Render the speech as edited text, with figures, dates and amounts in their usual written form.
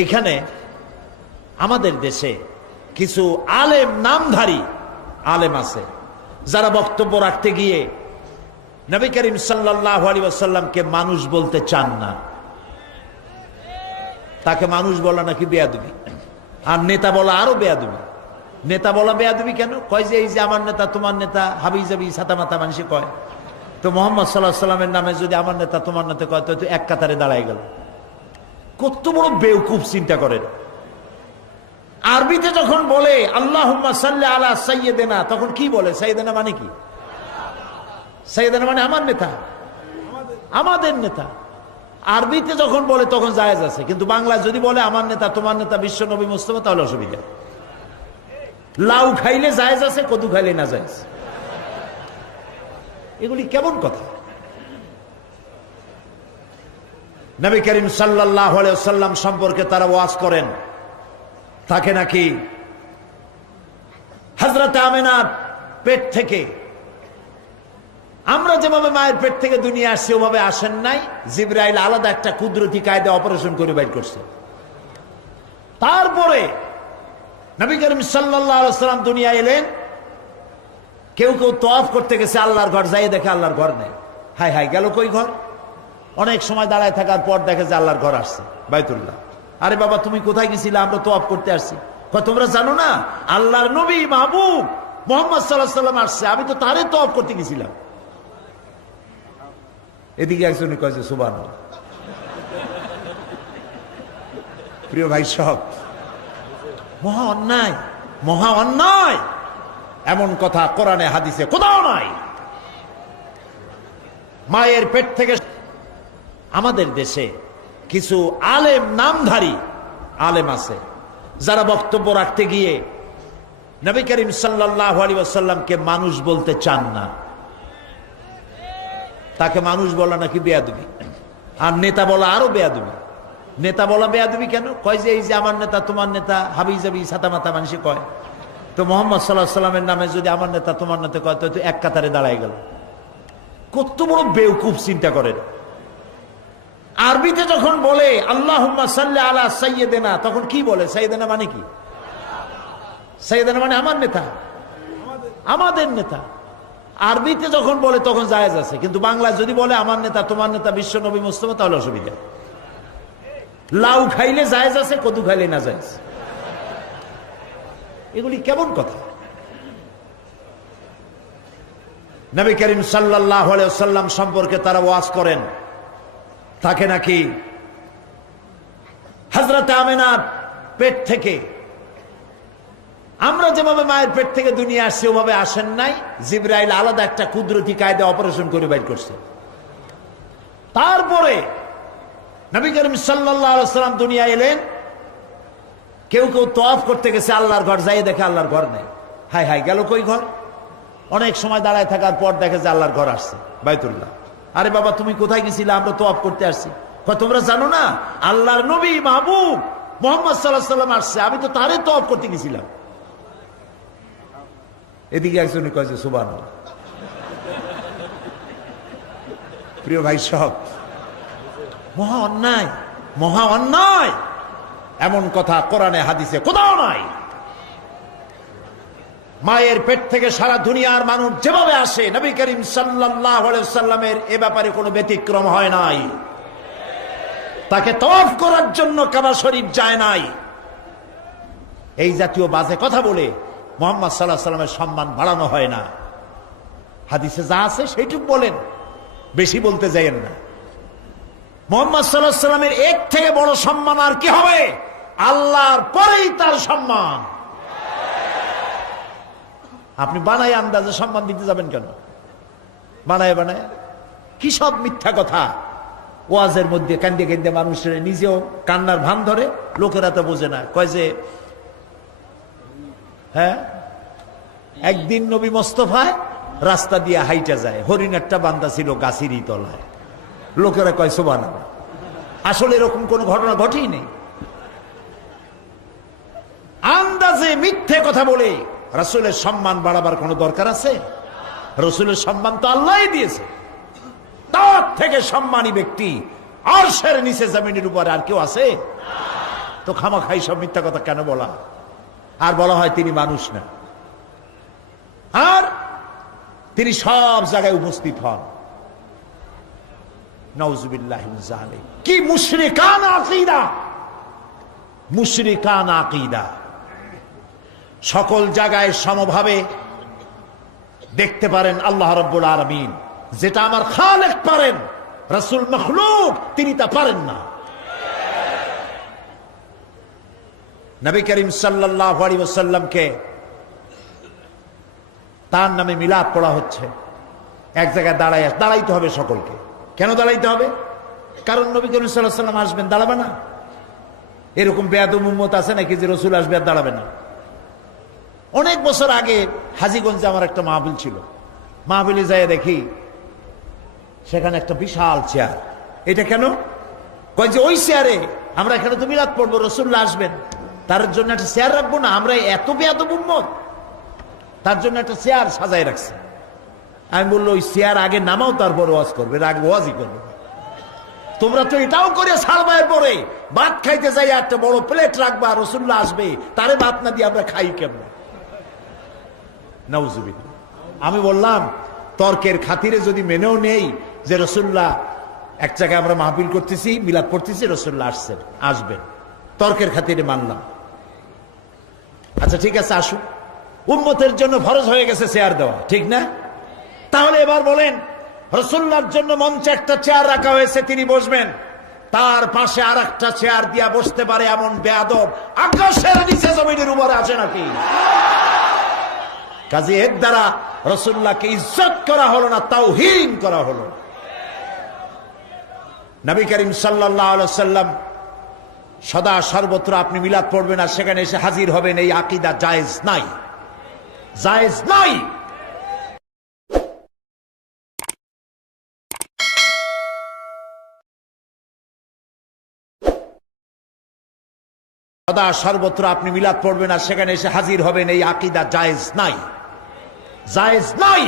এইখানে আমাদের দেশে কিছু আলেম, নামধারী আলেম আছে যারা বক্তব্য রাখতে গিয়ে নবী করিম সাল্লাল্লাহু আলাইহি ওয়াসাল্লামকে মানুষ বলতে চান না। তাকে মানুষ বলা নাকি বেয়াদবি, আর নেতা বলা আরো বেয়াদবি। নেতা বলা বেয়াদবি কেন? কয় যে এই যে আমার নেতা তোমার নেতা হাবি জাবি ছাতামাতা মানুষে কয়, তো মোহাম্মদ সাল্লাল্লাহু আলাইহি ওয়াসাল্লামের নামে যদি আমার নেতা তোমার নেতা কয় তো এক কাতারে দাঁড়ায় গেল। কত বড় বেওকুফ চিন্তা করেন। আরবিতে যখন বলে আল্লাহুম্মা সাল্লি আলা সাইয়্যিদিনা, তখন কি বলে? সাইয়্যিদিনা মানে কি? সাইয়্যিদিনা মানে আমার নেতা, আমাদের নেতা। আরবিতে যখন বলে তখন জায়েজ আছে, কিন্তু বাংলায় যদি বলে আমার নেতা তোমার নেতা বিশ্ব নবী মুস্তাফা, তাহলে অসুবিধা। লাউ খাইলে জায়েজ আছে, কদু খাইলে না জায়েজ। এগুলি কেমন কথা? নবী করিম সাল্লাল্লাহু আলাইহি ওয়াসাল্লাম সম্পর্কে তারা ওয়াজ করেন, তাকে নাকি হযরত আমিনার পেট থেকে, আমরা যেভাবে মায়ের পেট থেকে দুনিয়া আসছি ওভাবে আসেন নাই, জিবরাইল আলাদা একটা কুদরতি কায়দা অপারেশন করে বাইর করছে। তারপরে নবী করিম সাল্লাল্লাহু আলাইহি ওয়াসাল্লাম দুনিয়া এলেন। কেউ কেউ তওয়াফ করতে গেছে আল্লাহর ঘর, যাই দেখে আল্লাহর ঘর নেই। হাই হাই, গেল কই ঘর? অনেক সময় দাঁড়ায় থাকার পর দেখে যে আল্লাহর ঘর আসছে, বাইতুল্লাহ। আরে বাবা তুমি কোথায় গেছিলে? আমরা তওয়াফ করতে আসছি। তোমরা জানো না আল্লাহর নবী মাহবুব মুহাম্মদ সাল্লাল্লাহু আলাইহি ওয়াসাল্লাম আসছে, আমি তো তারে তওয়াফ করতে গেছিলাম। এদিকে একজনে কয় যে সুবহানাল্লাহ। প্রিয় ভাই সব, মহা অন্যায়, মহা অন্যায়। এমন কথা কোরআনে হাদিসে কোথাও নাই। মায়ের পেট থেকে আমাদের দেশে কিছু আলেম, নামধারী আলেম আছে যারা বক্তব্য রাখতে গিয়ে নবী করিম সাল্লাল্লাহু আলাইহি ওয়াসাল্লামকে মানুষ বলতে চান না। তাকে মানুষ বলা নাকি বেয়াদবি, আর নেতা বলা আরো বেয়াদবি। নেতা বলা বেয়াদবি কেন? কয় যে এই যে আমার নেতা তোমার নেতা হাবি জাবি ছাতামাতা মানুষে কয়, তো মোহাম্মদ সাল্লাল্লাহু আলাইহি ওয়াসাল্লামের নামে যদি আমার নেতা তোমার নেতা কয় তো এক কাতারে দাঁড়ায় গেল। কত বড় বেওকুফ চিন্তা করেন। আরবিতে যখন বলে আল্লাহুম্মা সাল্লি আলা সাইয়্যিদিনা, তখন কি বলে? সাইয়্যিদিনা মানে কি? সাইয়্যিদিনা মানে আমার নেতা, আমাদের নেতা। আরবিতে যখন বলে তখন জায়েজ আছে, কিন্তু বাংলায় যদি বলে আমার নেতা তোমার নেতা বিশ্ব নবী মুস্তাফা, তাহলে অসুবিধা। লাউ খাইলে জায়েজ আছে, কদু খাইলে না জায়েজ। এগুলি কেমন কথা? নবী করিম সাল্লাল্লাহু আলাইহি ওয়াসাল্লাম সম্পর্কে তারা ওয়াজ করেন, তাকে নাকি হযরত আমিনার পেট থেকে, আমরা যেভাবে মায়ের পেট থেকে দুনিয়া আসছি ওভাবে আসেন নাই, জিবরাইল আলাদা একটা কুদরতি কায়দা অপারেশন করে বাইর করছে। তারপরে নবী করিম সাল্লাল্লাহু আলাইহি ওয়াসাল্লাম দুনিয়া এলেন। কেউ কেউ তওয়াফ করতে গেছে আল্লাহর ঘর, যাই দেখে আল্লাহর ঘর নেই। হাই হাই, গেল কই ঘর? অনেক সময় দাঁড়ায় থাকার পর দেখে যে আল্লাহর ঘর আসছে, বাইতুল্লাহ। আরে বাবা তুমি কোথায় গেছিলে? আমরা তওয়াফ করতে আসছি। তোমরা জানো না আল্লাহর নবী মাহবুব মুহাম্মদ সাল্লাল্লাহু আলাইহি ওয়াসাল্লাম আসছে, আমি তো তারে তওয়াফ করতে গেছিলাম। এদিকে একজনে কয় যে সুবহানাল্লাহ। প্রিয় ভাই সব, মহা অন্যায়, মহা অন্যায়। এমন কথা কোরআনে হাদিসে কোথাও নাই। মায়ের পেট থেকে সারা দুনিয়ার মানুষ যেভাবে আসে, নবী করিম সাল্লাল্লাহু আলাইহি ওয়াসাল্লামের এ ব্যাপারে কোনো ব্যতিক্রম হয় নাই। তাকে তওয়াফ করার জন্য কাবা শরীফ যায় নাই। এই জাতীয় বাজে কথা বলে মুহাম্মদ সাল্লাল্লাহু আলাইহি ওয়াসাল্লামের সম্মান বাড়ানো হয় না। হাদিসে যা আছে সেইটুকু বলেন, বেশি বলতে যাইয়েন না। মুহাম্মদ সাল্লাল্লাহু আলাইহি ওয়াসাল্লামের এর থেকে বড় সম্মান আর কি হবে? আল্লাহর পরেই তার সম্মান। আপনি বানায় আন্দাজে সম্মান দিতে যাবেন কেন? বানায় বানায় কি সব মিথ্যা কথা। ওয়াজের মধ্যে কান্দে কান্দে মানুষের নিজেও কান্নার ভান ধরে, লোকেরা তো বোঝে না। কয় যে হ্যাঁ, একদিন নবী মোস্তফায় রাস্তা দিয়ে হাইটা যায়, হরিণ একটা বান্দা ছিল গাছেরই তলায়। লোকেরা কয় সুবহানাল্লাহ। আসলে এরকম কোন ঘটনা ঘটেই নেই। আন্দাজে মিথ্যে কথা বলে রাসূলের সম্মান বাড়াবার কোনো দরকার আছে? রাসূলের সম্মান তো আল্লাহই দিয়েছে। তার থেকে সম্মানী ব্যক্তি আরশের নিচে জমিনের উপরে আর কেউ আছে? তো খামাখাই সব মিথ্যা কথা কেন বলা? আর বলা হয় তিনি মানুষ না, আর তিনি সব জায়গায় উপস্থিত হন। নাউজুবিল্লাহি মিন যালিক। কি মুশরিকানা আকীদা, মুশরিকানা আকীদা। সকল জায়গায় সমভাবে দেখতে পারেন আল্লাহ রাব্বুল আলামিন। যেটা আমার খালেক পারেন, রাসূল মাখলুক তিনি তা পারেন না। নবী করিম সাল্লাল্লাহু আলাইহি ওয়াসাল্লামকে তার নামে মিলাদ পড়া হচ্ছে। এক জায়গায় দাঁড়াইতে হবে সকলকে। কেন দাঁড়াইতে হবে? কারণ নবী করিম সাল্লাল্লাহু আলাইহি ওয়াসাল্লাম আসবেন, দাঁড়াবে না? এরকম বেয়াদব উম্মত আছে নাকি যে রাসূল আসবে আর দাঁড়াবে না? অনেক বছর আগে হাজীগঞ্জে আমার একটা মাহফিল ছিল। মাহফিলে যাই দেখি সেখানে একটা বিশাল চেয়ার। এটা কেন? কয় যে ওই চেয়ারে আমরা এখানে তো মিলাদ পড়বো, রাসূলুল্লাহ আসবেন, তার জন্য একটা চেয়ার রাখবো না? আমরা এত বেয়াদব উম্মত, তার জন্য একটা চেয়ার সাজায় রাখছে। আমি বললো ওই চেয়ার আগে নামাও, তারপর ওয়াজ করবে, আগে ওয়াজই করবে। তোমরা তো এটাও করে ছাড়বার পরে ভাত খাইতে যাই একটা বড় প্লেট রাখবা, রাসূলুল্লাহ আসবে, তারে ভাত না দিয়ে আমরা খাই কেমন? নাউজুবিল্লাহ। আমি বললাম তর্কের খাতিরে যদি মেনেও নেই যে রাসূলুল্লাহ এক জায়গায় আমরা মাহফিল করতেছি, মিলাদ পড়তেছি, রাসূলুল্লাহ আসবেন, তর্কের খাতিরে মানলাম। আচ্ছা ঠিক আছে, আসুন। উম্মতের জন্য ফরজ হয়ে গেছে চেয়ার দেওয়া, ঠিক না? তাহলে এবার বলেন, রাসূলুল্লাহর জন্য মঞ্চে একটা চেয়ার রাখা হয়েছে, তিনি বসবেন, তার পাশে আর একটা চেয়ার দিয়া বসতে পারে এমন বেয়াদব আকাশের নিচে জমিনের উপরে আছে নাকি? কাজে এর দ্বারা রাসূলুল্লাহকে ইজ্জত করা হলো না, তাওহীন করা হলো। নবী করিম সাল্লাল্লাহু আলাইহি ওয়াসাল্লাম সদা সর্বত্র আপনি মিলাদ পড়বেন আর সেখানে এসে হাজির হবেন, এই আকীদা জায়েজ নাই, জায়েজ নাই। সদা সর্বত্র আপনি মিলাদ পড়বেন আর সেখানে এসে হাজির হবেন, এই আকীদা জায়েজ নাই, জায়েজ নাই।